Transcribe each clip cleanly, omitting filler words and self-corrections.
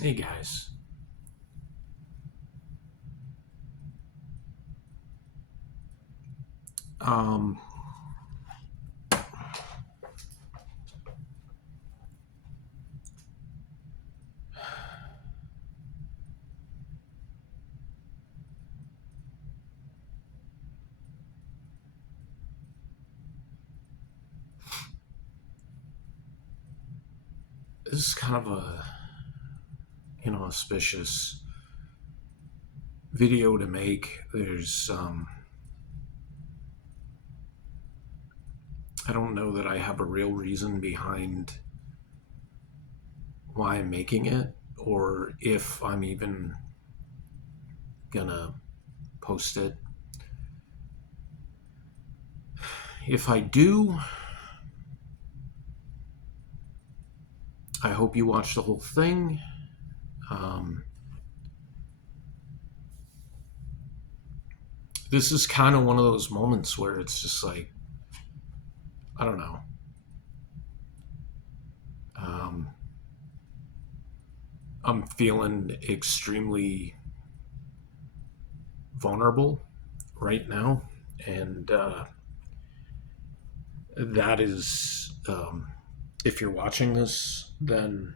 Hey guys. Um, this is kind of a auspicious video to make. I don't know that I have a real reason behind why I'm making it, or if I'm even gonna post it. If I do, I hope you watch the whole thing. Um, this is kind of one of those moments where it's just like, I don't know. Um, I'm feeling extremely vulnerable right now, and that is, if you're watching this, then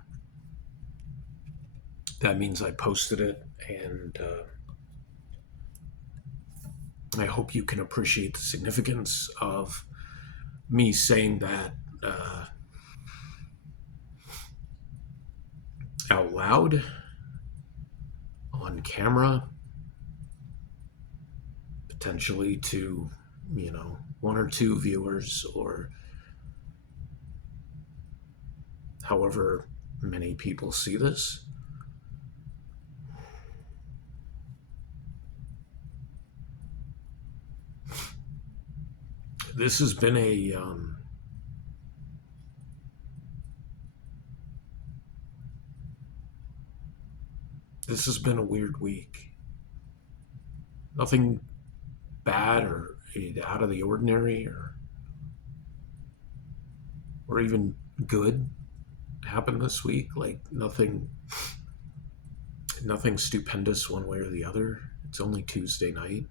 that means I posted it, and I hope you can appreciate the significance of me saying that out loud on camera, potentially to, one or two viewers, or however many people see this. This has been a weird week. Nothing bad or out of the ordinary, or even good happened this week. Like nothing stupendous one way or the other. It's only Tuesday night,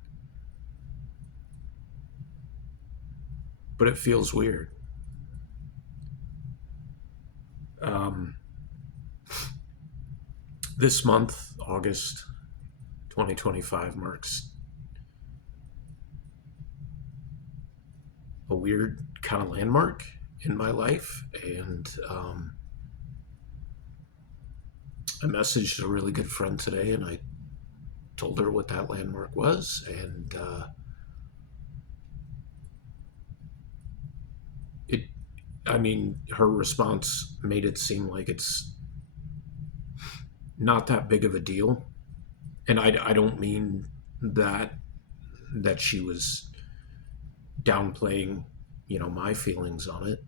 but it feels weird. Um, this month, August 2025, marks a weird kind of landmark in my life, and I messaged a really good friend today, and I told her what that landmark was, and it. I mean, her response made it seem like it's not that big of a deal, and I don't mean that she was downplaying, my feelings on it.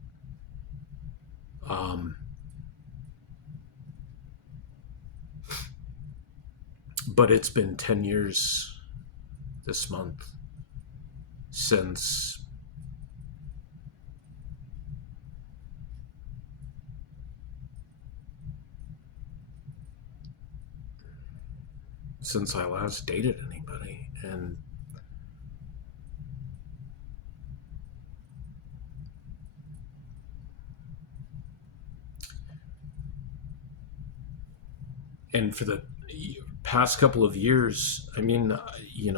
Um, but it's been 10 years this month since I last dated anybody, and for the past couple of years, I mean,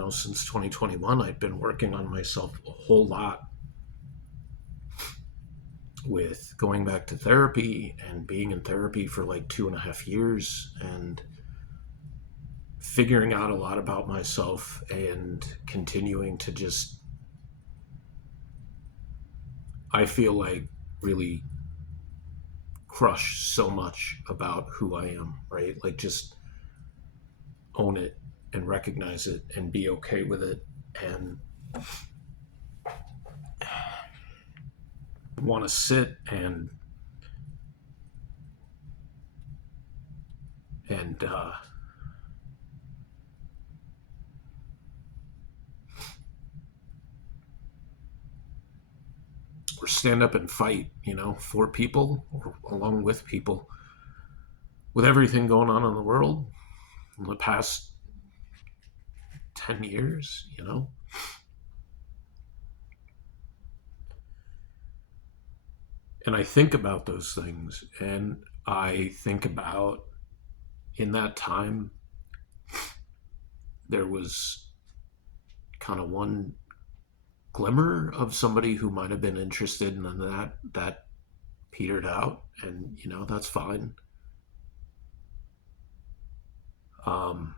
since 2021, I've been working on myself a whole lot with going back to therapy and being in therapy for like 2.5 years, and figuring out a lot about myself, and continuing to just, I feel like, really crush so much about who I am, right? Like, just own it and recognize it and be okay with it, and want to sit and or stand up and fight, for people or along with people with everything going on in the world in the past 10 years, you know? And I think about those things, and I think about in that time, there was kind of one glimmer of somebody who might have been interested, and then that petered out, and that's fine. Um,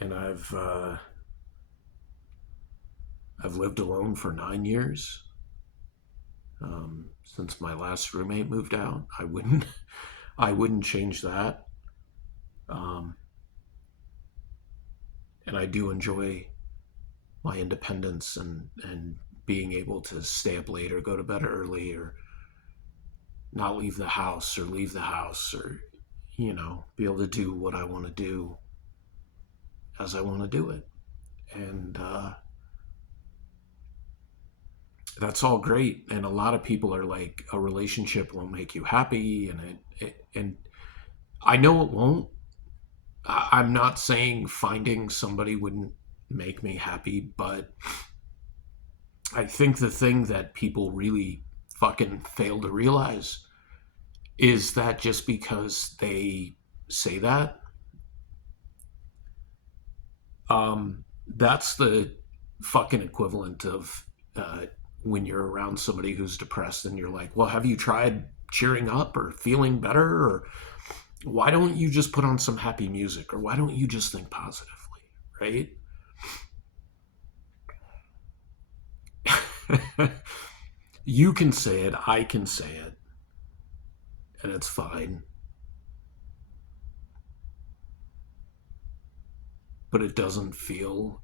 and I've lived alone for 9 years. Since my last roommate moved out, I wouldn't change that. Um, and I do enjoy my independence and being able to stay up late or go to bed early or not leave the house or leave the house or be able to do what I want to do as I want to do it. And that's all great. And a lot of people are like, a relationship won't make you happy, and I know it won't. I'm not saying finding somebody wouldn't make me happy, but I think the thing that people really fucking fail to realize is that just because they say that, that's the fucking equivalent of when you're around somebody who's depressed and you're like, well, have you tried cheering up or feeling better? Or why don't you just put on some happy music? Or why don't you just think positively, right? You can say it, I can say it, and it's fine. But it doesn't feel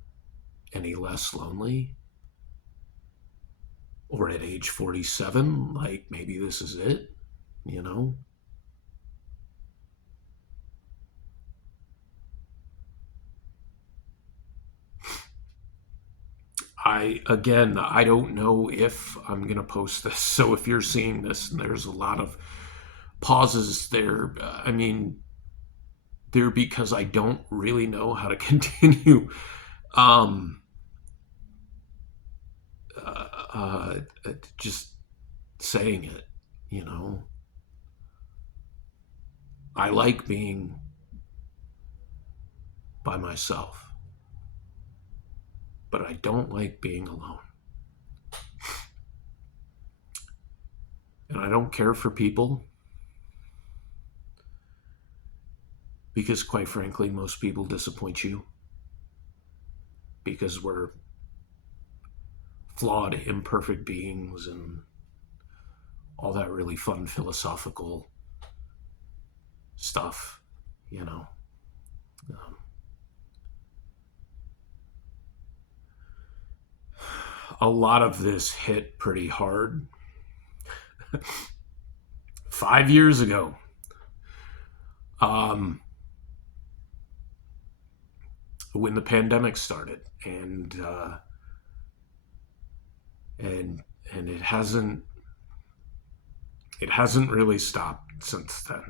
any less lonely. Or at age 47, like maybe this is it, you know? I don't know if I'm going to post this. So if you're seeing this and there's a lot of pauses there, I mean, they're because I don't really know how to continue um, uh, uh, just saying it, you know. I like being by myself, but I don't like being alone. And I don't care for people because, quite frankly, most people disappoint you because we're flawed, imperfect beings and all that really fun philosophical stuff, you know. Um, a lot of this hit pretty hard 5 years ago. Um, when the pandemic started, and and it hasn't really stopped since then.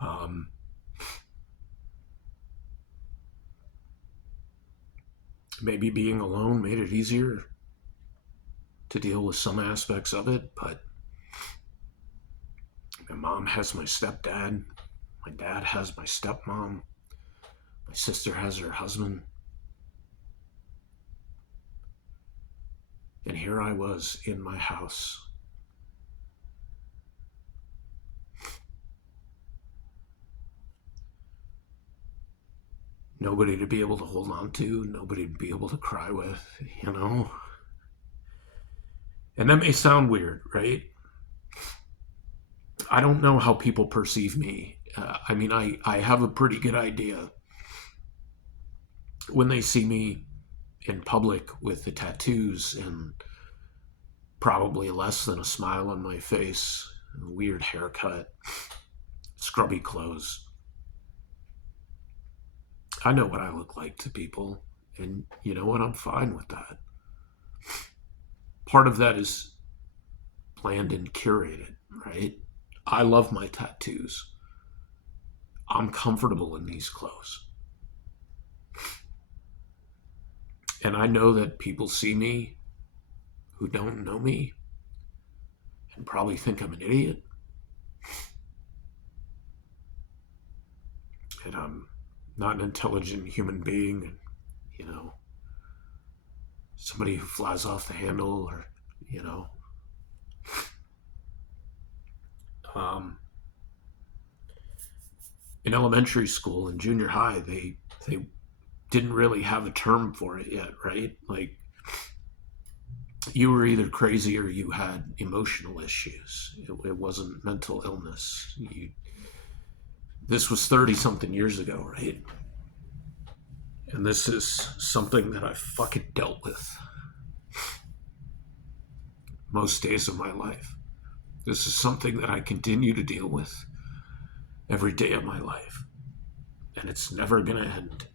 Um, Maybe being alone made it easier to deal with some aspects of it, but my mom has my stepdad, my dad has my stepmom, my sister has her husband, and here I was in my house. Nobody to be able to hold on to, nobody to be able to cry with, you know? And that may sound weird, right? I don't know how people perceive me. I mean, I have a pretty good idea when they see me in public with the tattoos and probably less than a smile on my face, a weird haircut, scrubby clothes. I know what I look like to people, and you know what? I'm fine with that. Part of that is planned and curated, right? I love my tattoos. I'm comfortable in these clothes. And I know that people see me who don't know me and probably think I'm an idiot. And I'm not an intelligent human being, and, you know, somebody who flies off the handle, or, you know. Um, in elementary school and junior high, they didn't really have a term for it yet, right? Like, you were either crazy or you had emotional issues. It wasn't mental illness. This was 30 something years ago, right? And this is something that I fucking dealt with most days of my life. This is something that I continue to deal with every day of my life. And it's never going to end.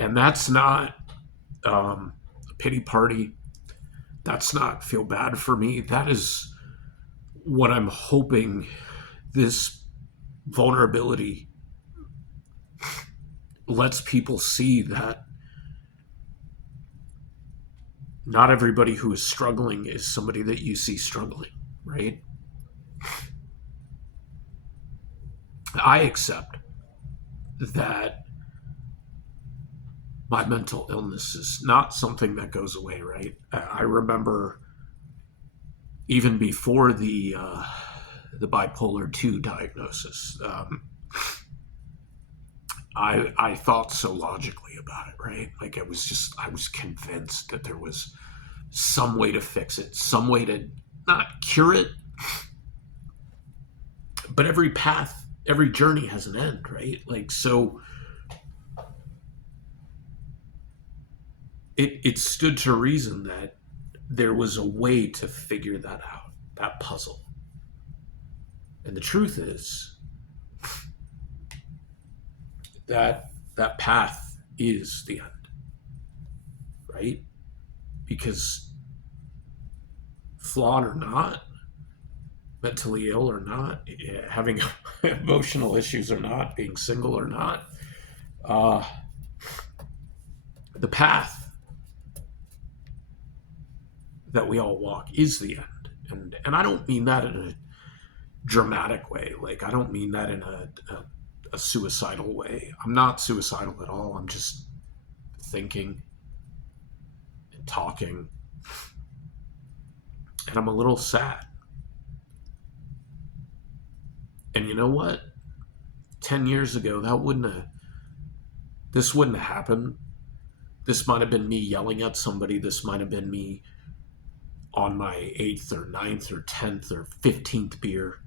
And that's not a pity party. That's not feel bad for me. That is what I'm hoping this vulnerability lets people see, that not everybody who is struggling is somebody that you see struggling, right? I accept that my mental illness is not something that goes away, right? I remember even before the bipolar 2 diagnosis, I thought so logically about it, right? Like, I was convinced that there was some way to fix it, some way to not cure it, but every path, every journey has an end, right? Like, so it stood to reason that there was a way to figure that out, that puzzle. And the truth is that that path is the end, right? Because flawed or not, mentally ill or not, having emotional issues or not, being single or not, the path that we all walk is the end. And I don't mean that in a dramatic way. Like, I don't mean that in a suicidal way. I'm not suicidal at all. I'm just thinking and talking. And I'm a little sad. And you know what? 10 years ago, this wouldn't have happened. This might have been me yelling at somebody. This might have been me on my 8th or 9th or 10th or 15th beer,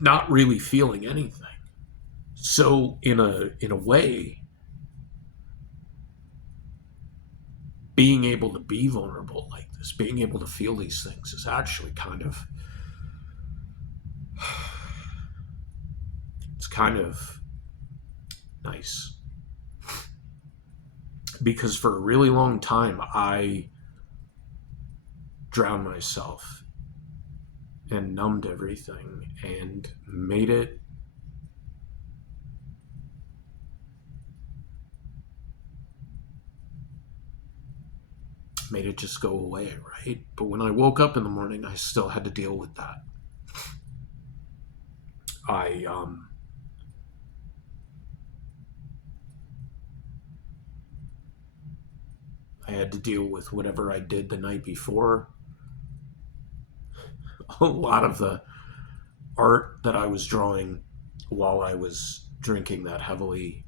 not really feeling anything. So in a way, being able to be vulnerable like this, being able to feel these things, is actually it's kind of nice. Because for a really long time, I drowned myself and numbed everything and made it just go away, right? But when I woke up in the morning, I still had to deal with that. I had to deal with whatever I did the night before. A lot of the art that I was drawing while I was drinking that heavily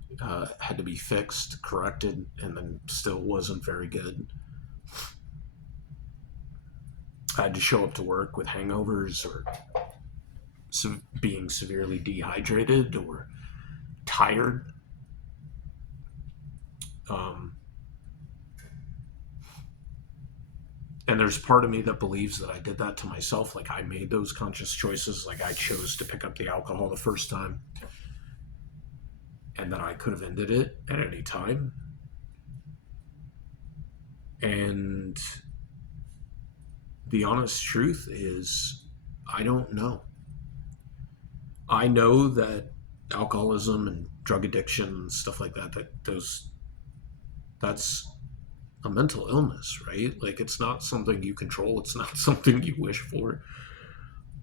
had to be fixed, corrected, and then still wasn't very good. I had to show up to work with hangovers, or being severely dehydrated or tired. And there's part of me that believes that I did that to myself. Like, I made those conscious choices. Like, I chose to pick up the alcohol the first time, and that I could have ended it at any time. And the honest truth is, I don't know. I know that alcoholism and drug addiction and stuff like that, that's a mental illness, right? Like, it's not something you control. It's not something you wish for.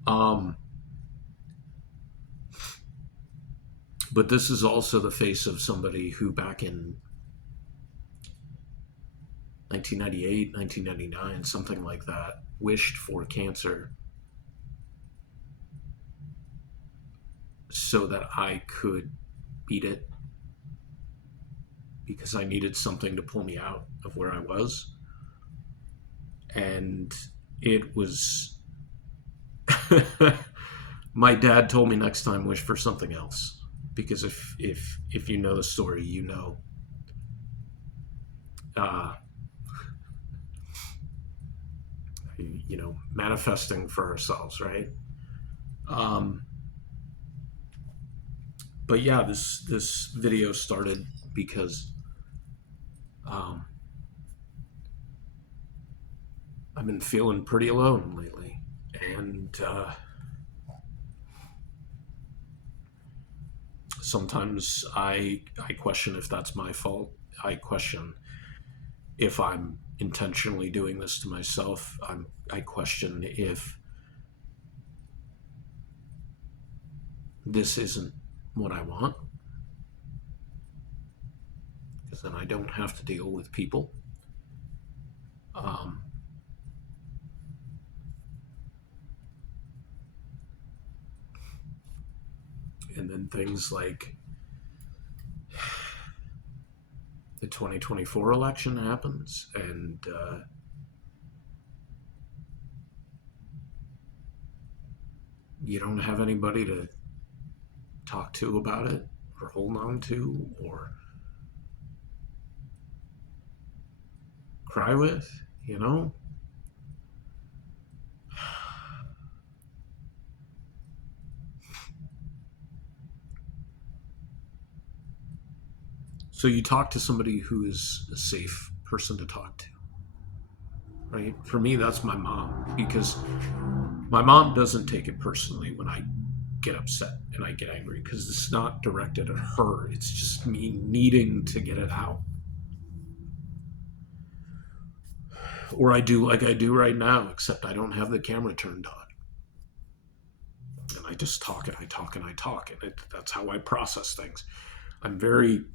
Um, but this is also the face of somebody who back in 1998, 1999, something like that, wished for cancer so that I could beat it, because I needed something to pull me out of where I was. And it was my dad told me, next time wish for something else, because if you know the story, you know, uh, manifesting for ourselves, right? um, but yeah, this video started because um, I've been feeling pretty alone lately, and sometimes I question if that's my fault. I question if I'm intentionally doing this to myself. I question if this isn't what I want, because then I don't have to deal with people. Um, and then things like the 2024 election happens, and you don't have anybody to talk to about it, or hold on to, or cry with, you know? So you talk to somebody who is a safe person to talk to, right? For me, that's my mom, because my mom doesn't take it personally when I get upset and I get angry, because it's not directed at her. It's just me needing to get it out. Or I do like I do right now, except I don't have the camera turned on. And I just talk and I talk and I talk. And that's how I process things. I'm very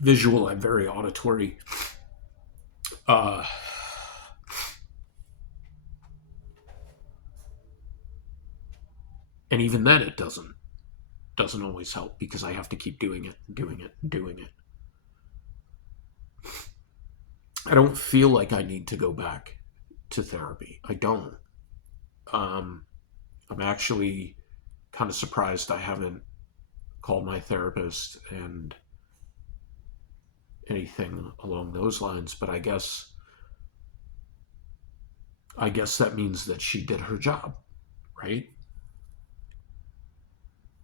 visual, I'm very auditory. Uh, and even then, it doesn't always help, because I have to keep doing it, doing it, doing it. I don't feel like I need to go back to therapy. I don't. Um, I'm actually kind of surprised I haven't called my therapist and anything along those lines. But I guess that means that she did her job, right?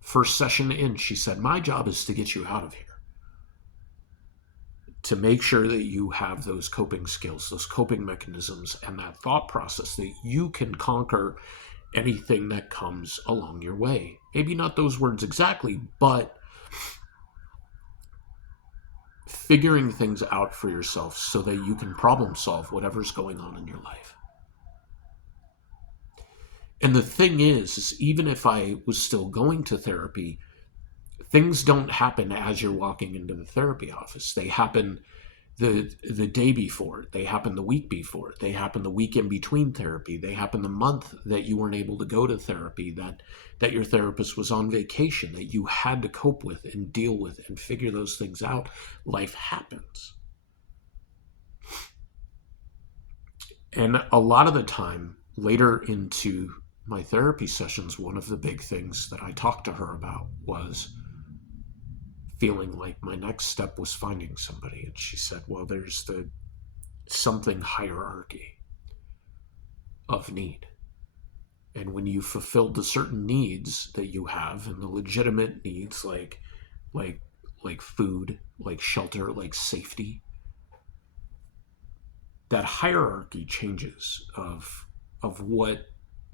First session in, she said, "My job is to get you out of here, to make sure that you have those coping skills, those coping mechanisms, and that thought process that you can conquer anything that comes along your way." Maybe not those words exactly, but figuring things out for yourself so that you can problem solve whatever's going on in your life. And the thing is even if I was still going to therapy, things don't happen as you're walking into the therapy office. They happen the day before, they happen the week before, they happen the week in between therapy, they happen the month that you weren't able to go to therapy, that your therapist was on vacation, that you had to cope with and deal with and figure those things out. Life happens. And a lot of the time, later into my therapy sessions, one of the big things that I talked to her about was feeling like my next step was finding somebody. And she said, well, there's the something hierarchy of need. And when you fulfilled the certain needs that you have, and the legitimate needs like like food, like shelter, like safety, that hierarchy changes of what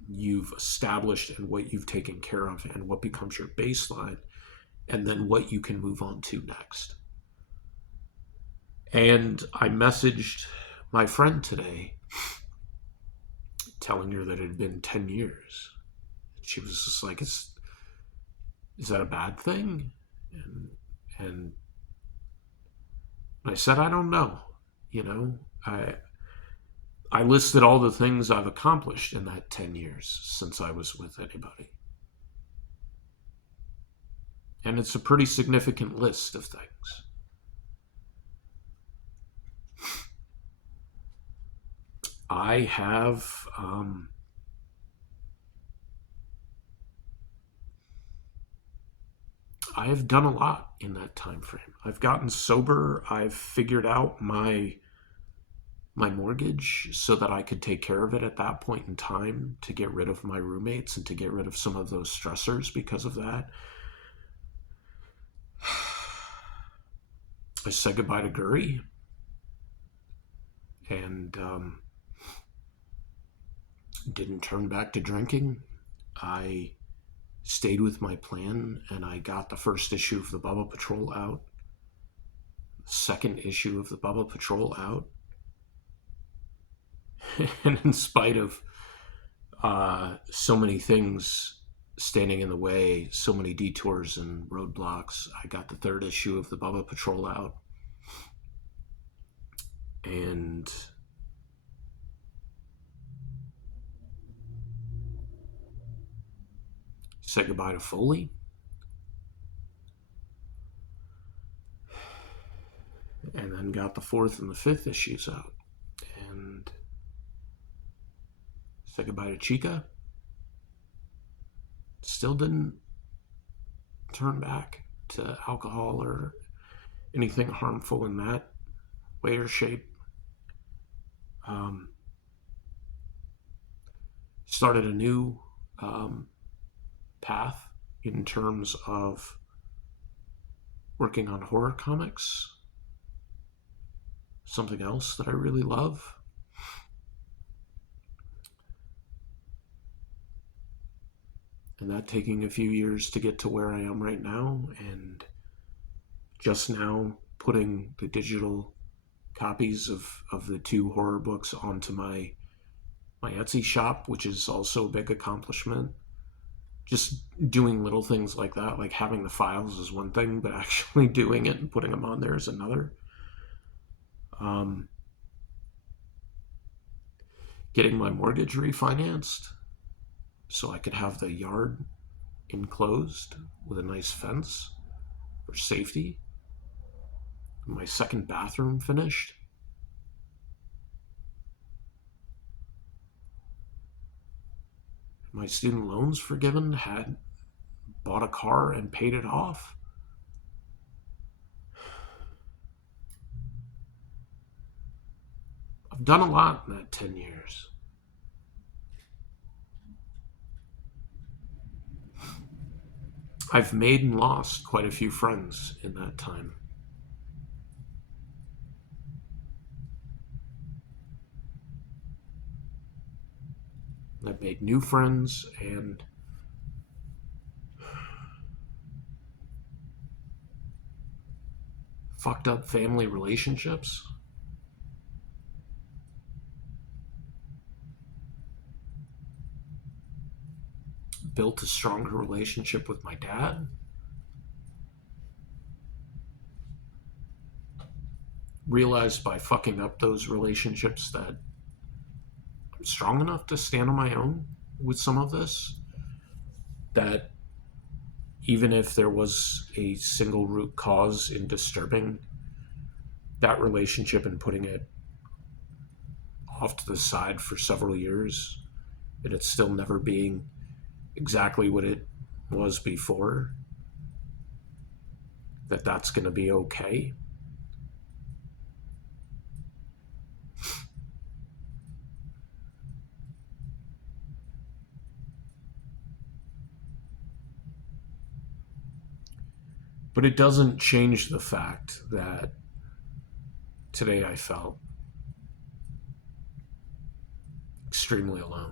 you've established and what you've taken care of and what becomes your baseline, and then what you can move on to next. And I messaged my friend today telling her that it had been 10 years. She was just like, is that a bad thing? And I said, I don't know. You know, I listed all the things I've accomplished in that 10 years since I was with anybody. And it's a pretty significant list of things. I have done a lot in that time frame. I've gotten sober. I've figured out my mortgage so that I could take care of it at that point in time, to get rid of my roommates and to get rid of some of those stressors because of that. I said goodbye to Guri, and didn't turn back to drinking. I stayed with my plan, and I got the first issue of the Bubba Patrol out, the second issue of the Bubba Patrol out. And in spite of so many things standing in the way, so many detours and roadblocks, I got the third issue of the Bubba Patrol out. And said goodbye to Foley. And then got the fourth and the fifth issues out. And said goodbye to Chica. Still didn't turn back to alcohol or anything harmful in that way or shape. Started a new path in terms of working on horror comics, something else that I really love. And that taking a few years to get to where I am right now, and just now putting the digital copies of the two horror books onto my Etsy shop, which is also a big accomplishment. Just doing little things like that, like having the files is one thing, but actually doing it and putting them on there is another. Getting my mortgage refinanced so I could have the yard enclosed with a nice fence for safety. My second bathroom finished. My student loans forgiven, had bought a car and paid it off. I've done a lot in that 10 years. I've made and lost quite a few friends in that time. I've made new friends and fucked up family relationships. Built a stronger relationship with my dad. Realized by fucking up those relationships that I'm strong enough to stand on my own with some of this. That even if there was a single root cause in disturbing that relationship and putting it off to the side for several years, and it's still never being exactly what it was before, that's going to be okay. But it doesn't change the fact that today I felt extremely alone.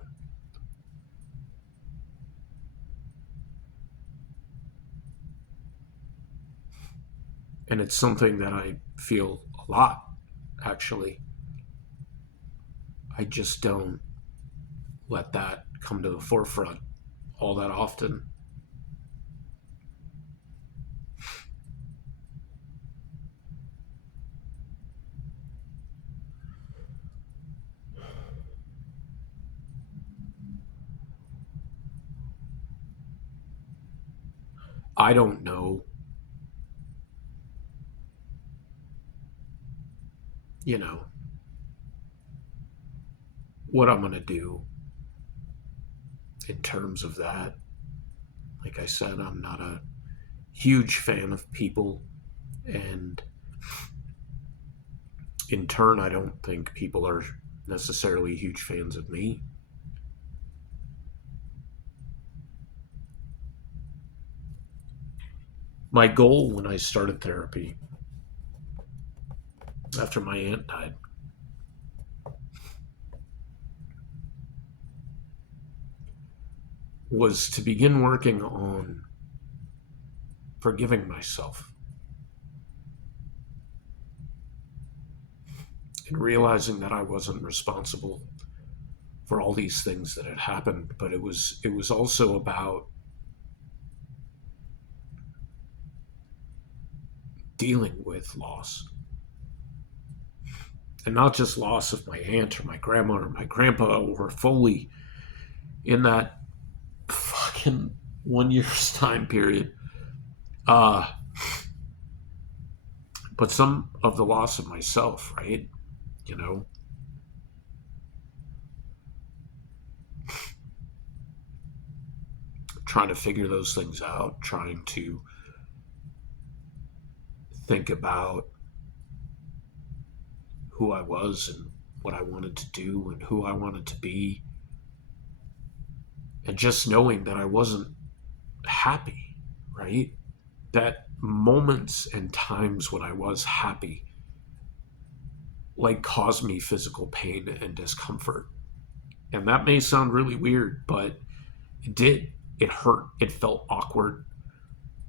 And it's something that I feel a lot, actually. I just don't let that come to the forefront all that often. I don't know, you know, what I'm going to do in terms of that. Like I said, I'm not a huge fan of people, and in turn, I don't think people are necessarily huge fans of me. My goal when I started therapy after my aunt died was to begin working on forgiving myself and realizing that I wasn't responsible for all these things that had happened, but it was also about dealing with loss. And not just loss of my aunt or my grandma or my grandpa or Foley in that fucking 1 year's time period. Uh, but some of the loss of myself, right? You know, trying to figure those things out, trying to think about who I was and what I wanted to do and who I wanted to be. And just knowing that I wasn't happy, right? That moments and times when I was happy like caused me physical pain and discomfort. And that may sound really weird, but it did. It hurt. It felt awkward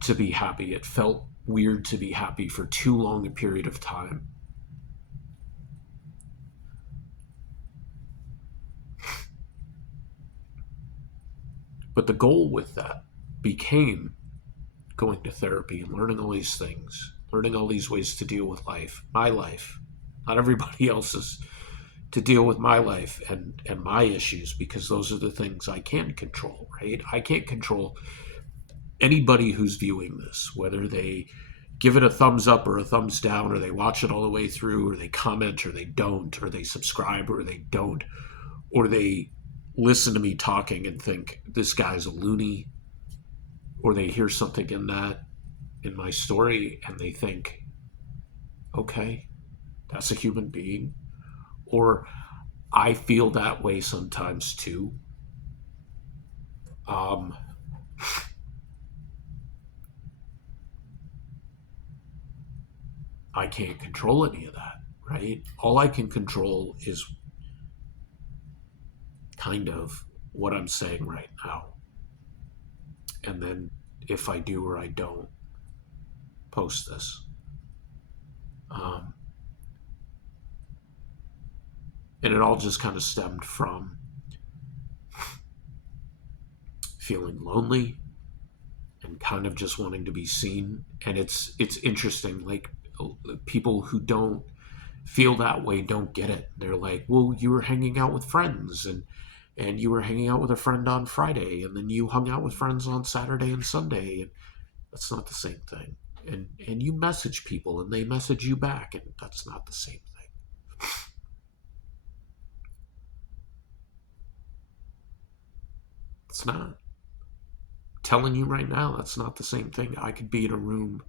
to be happy. It felt weird to be happy for too long a period of time. But the goal with that became going to therapy and learning all these things, learning all these ways to deal with life, my life, not everybody else's, to deal with my life and my issues, because those are the things I can control, right? I can't control anybody who's viewing this, whether they give it a thumbs up or a thumbs down, or they watch it all the way through, or they comment or they don't, or they subscribe or they don't, or they listen to me talking and think this guy's a loony, or they hear something in that, in my story, and they think, okay, that's a human being. Or I feel that way sometimes too. Um, I can't control any of that, right? All I can control is kind of what I'm saying right now. And then if I do or I don't post this. Um, and it all just kind of stemmed from feeling lonely and kind of just wanting to be seen. And it's interesting, like people who don't feel that way don't get it. They're like, well, you were hanging out with friends, and you were hanging out with a friend on Friday, and then you hung out with friends on Saturday and Sunday, and that's not the same thing. And you message people and they message you back, and that's not the same thing. It's not. Telling you right now, that's not the same thing. I could be in a room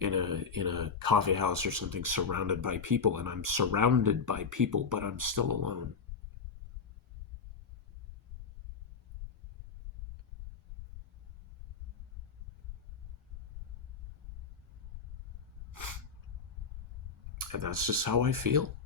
in a coffee house or something surrounded by people, and I'm surrounded by people, but I'm still alone. And that's just how I feel.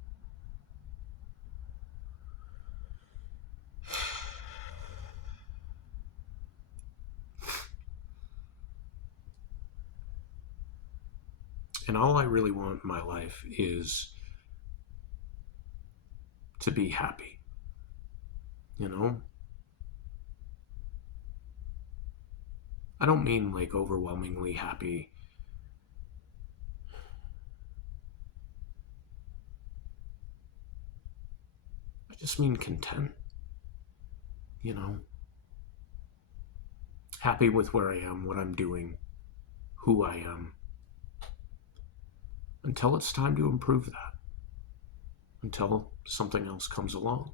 And all I really want in my life is to be happy, you know? I don't mean like overwhelmingly happy. I just mean content, you know? Happy with where I am, what I'm doing, who I am, until it's time to improve that, until something else comes along.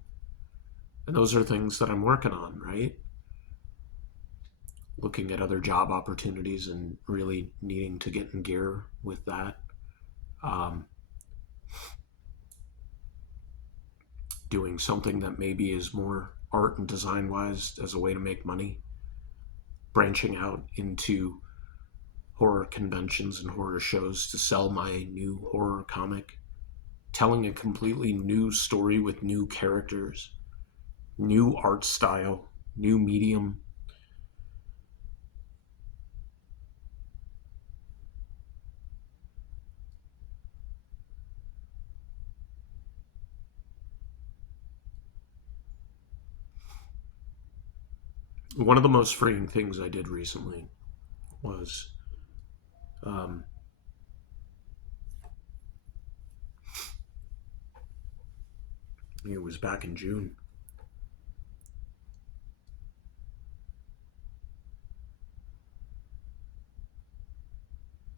And those are things that I'm working on, right? Looking at other job opportunities and really needing to get in gear with that. Um, Doing something that maybe is more art and design wise as a way to make money, branching out into horror conventions and horror shows to sell my new horror comic, telling a completely new story with new characters, new art style, new medium. One of the most freeing things I did recently was um, it was back in June.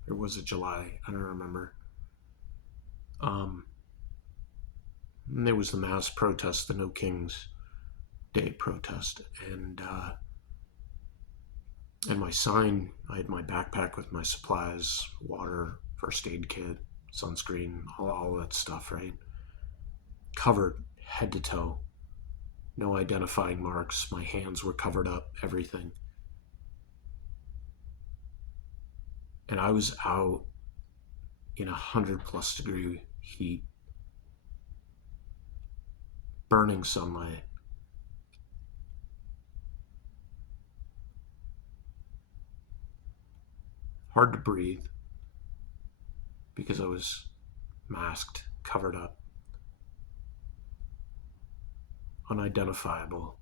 Or was it July? I don't remember. Um, and there was the mass protest, the No Kings Day protest, and my sign. I had my backpack with my supplies, water, first aid kit, sunscreen, all that stuff, right? Covered head to toe, no identifying marks. My hands were covered up, everything. And I was out in 100+ degree heat, burning sunlight. Hard to breathe because I was masked, covered up, unidentifiable,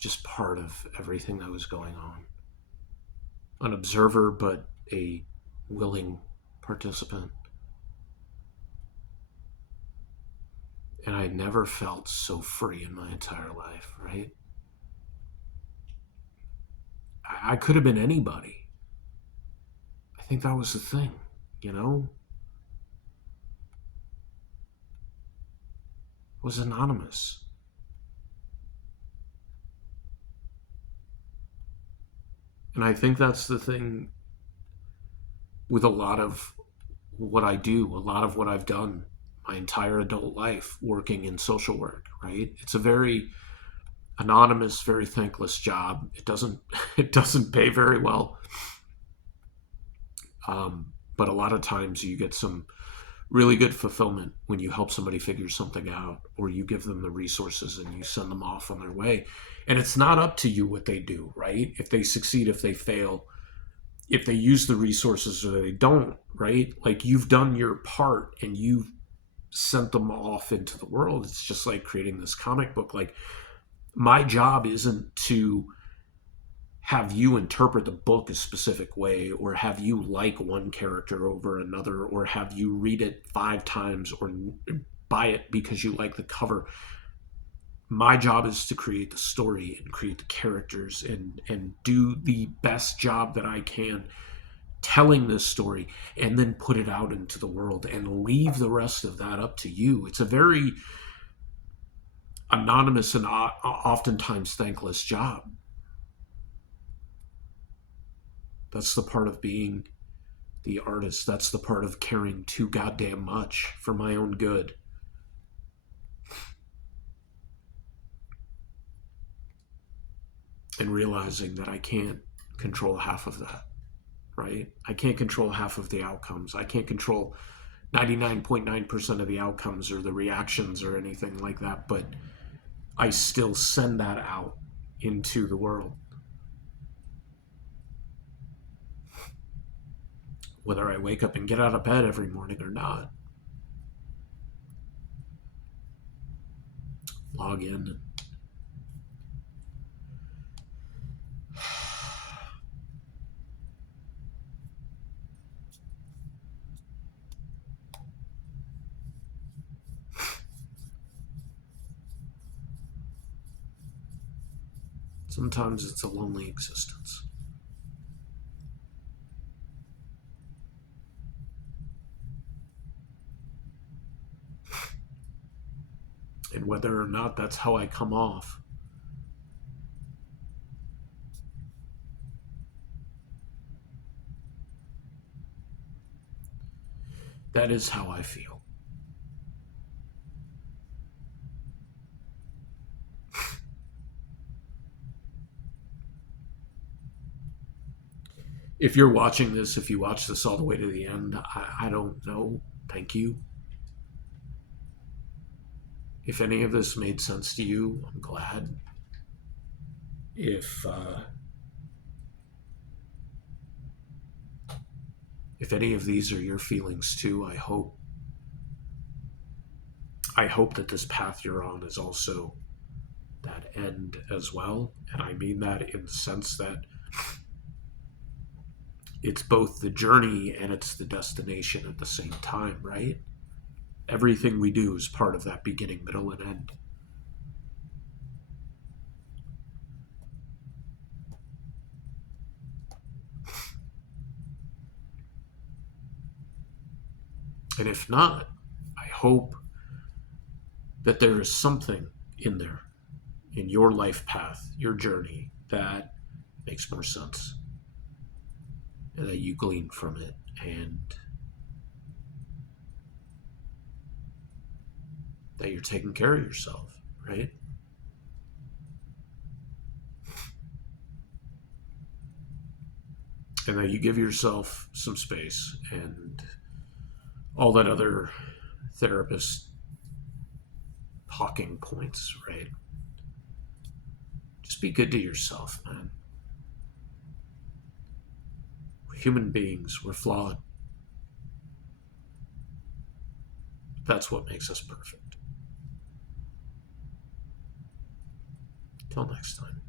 just part of everything that was going on. An observer, but a willing participant. And I never felt so free in my entire life, right? I could have been anybody. I think that was the thing, you know? I was anonymous. And I think that's the thing with a lot of what I do, a lot of what I've done my entire adult life working in social work, right? It's a very anonymous, very thankless job. It doesn't it doesn't pay very well. But a lot of times you get some really good fulfillment when you help somebody figure something out or you give them the resources and you send them off on their way. And it's not up to you what they do, right? If they succeed, if they fail, if they use the resources or they don't, right? Like you've done your part and you've sent them off into the world. It's just like creating this comic book. Like my job isn't to have you interpret the book a specific way or have you like one character over another or have you read it 5 times or buy it because you like the cover. My job is to create the story and create the characters and do the best job that I can telling this story and then put it out into the world and leave the rest of that up to you. It's a very anonymous and oftentimes thankless job. That's the part of being the artist. That's the part of caring too goddamn much for my own good. And realizing that I can't control half of that, right? I can't control half of the outcomes. I can't control 99.9% of the outcomes or the reactions or anything like that, but I still send that out into the world. whether I wake up and get out of bed every morning or not. Log in. Sometimes it's a lonely existence. And whether or not that's how I come off, that is how I feel. If you're watching this, if you watch this all the way to the end, I don't know. Thank you. If any of this made sense to you, I'm glad. If any of these are your feelings too, I hope that this path you're on is also that end as well. And I mean that in the sense that it's both the journey and it's the destination at the same time, right? Everything we do is part of that beginning, middle, and end. And if not, I hope that there is something in there, in your life path, your journey, that makes more sense and that you glean from it, and that you're taking care of yourself, right? And that you give yourself some space and all that other therapist talking points, right? Just be good to yourself, man. We're human beings, we're flawed. That's what makes us perfect. Till next time.